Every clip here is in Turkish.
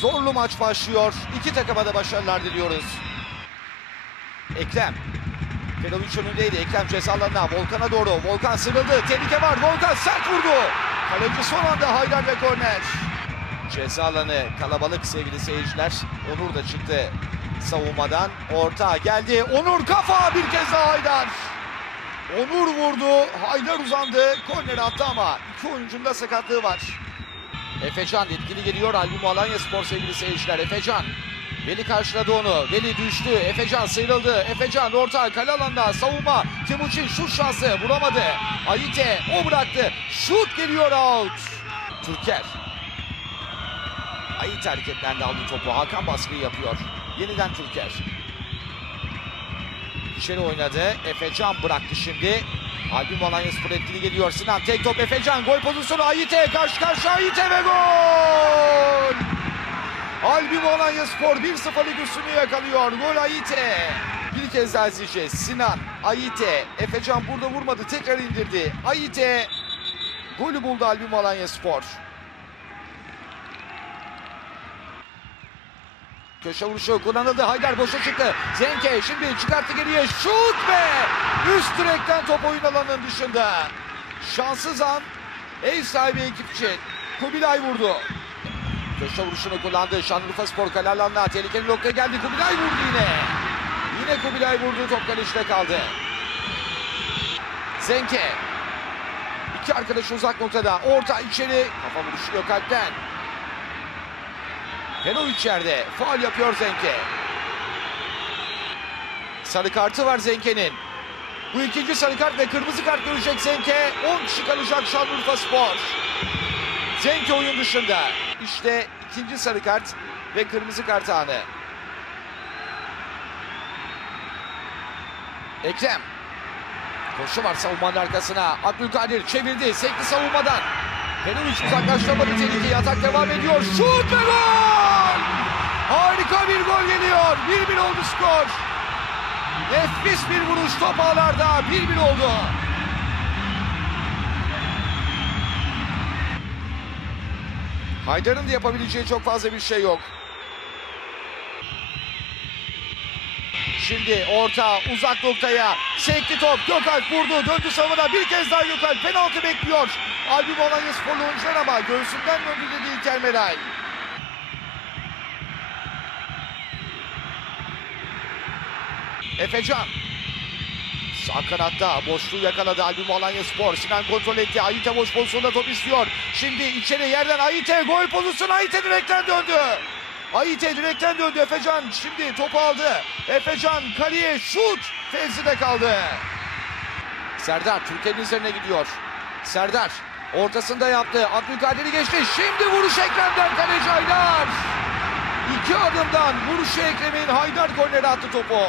Zorlu maç başlıyor. İki takıma da başarılar diliyoruz. Ekrem. Perovic önündeydi. Ekrem ceza alanına. Volkan'a doğru. Volkan sıyrıldı. Tehlike var. Volkan sert vurdu. Kaleci son anda Haydar ve korner. Ceza alanı kalabalık sevgili seyirciler. Onur da çıktı savunmadan. Orta geldi. Onur kafa bir kez daha Haydar. Onur vurdu. Haydar uzandı. Korner attı ama iki oyuncunun da sakatlığı var. Efecan etkili geliyor. Albüm Alanya Spor sevgili seyirciler. Efecan. Veli karşıladı onu. Veli düştü. Efecan sıyrıldı. Efecan orta kale alanda savunma. Timuçin şut şansı vuramadı. Ayite o bıraktı. Şut geliyor out. Türker. Ayite hareketlendi aldı topu. Hakan baskıyı yapıyor. Yeniden Türker. İçeri oynadı. Efecan bıraktı şimdi. Albüm Alanya Spor etkili geliyor. Sinan tek top Efecan. Gol pozisyonu Ayite. Karşı karşıya Ayite ve gol. Albüm Alanya Spor 1-0'lık üstünü yakalıyor. Gol Ayite. Bir kez daha izleyeceğiz. Sinan, Ayite, Efecan burada vurmadı. Tekrar indirdi. Ayite golü buldu Albüm Alanya Spor. Köşe vuruşu kullanıldı. Haydar boşa çıktı. Zenke şimdi çıkarttı geriye. Şut be! Üst direkten top oyun alanının dışında. Şanssız an ev sahibi ekip için. Kubilay vurdu. Köşe vuruşunu kullandı. Şanlıurfa Spor kale alanına tehlikeli noktaya geldi. Kubilay vurdu yine. Yine Kubilay vurdu. Top kalışta kaldı. Zenke. İki arkadaş uzak noktada. Orta içeri. Kafa vuruşu Gökalp'ten. Feno içeride. Faal yapıyor Zenke. Sarı kartı var Zenke'nin. Bu ikinci sarı kart ve kırmızı kart görecek Zenke. 10 kişi kalacak Şanlıurfa Spor. Zenke oyun dışında. İşte ikinci sarı kart ve kırmızı kart anı. Ekrem. Koşu var savunmanın arkasına. Abdülkadir çevirdi. Sekti savunmadan. Perovic uzaklaştıramadı tehlikeyi. Atak devam ediyor. Şut ve gol! Harika bir gol geliyor. 1-1 oldu skor. Nefis bir vuruş top ağlarda. 1-1 oldu. Haydar'ın da yapabileceği çok fazla bir şey yok. Şimdi orta uzak noktaya sekti top Gökalp vurdu döndü savunma bir kez daha Gökalp penaltı bekliyor. Albüm Alanya sporlu oyuncular ama göğsünden döndü dedi İlker Meral. Efecan. Sağ kanatta boşluğu yakaladı Albüm Alanya Spor. Sinan kontrol etti. Ayite boş pozisyonda top istiyor. Şimdi içeri yerden Ayite gol pozisyonu Ayite direkten döndü. Ayite direkten döndü Efecan. Şimdi topu aldı. Efecan kaleye şut. Fevzi'de kaldı. Serdar Türkiye'nin üzerine gidiyor. Serdar ortasında yaptı. Abdülkadir'i geçti. Şimdi vuruş Ekrem'den kaleci Haydar. İki adımdan vuruşu Ekrem'in Haydar kornere attı topu.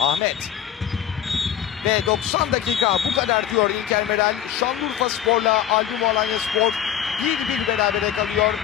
Ahmet. Ve 90 dakika bu kadar diyor İlker Meral. Şanlıurfa Spor'la Albüm Alanya Spor 1-1 berabere kalıyor.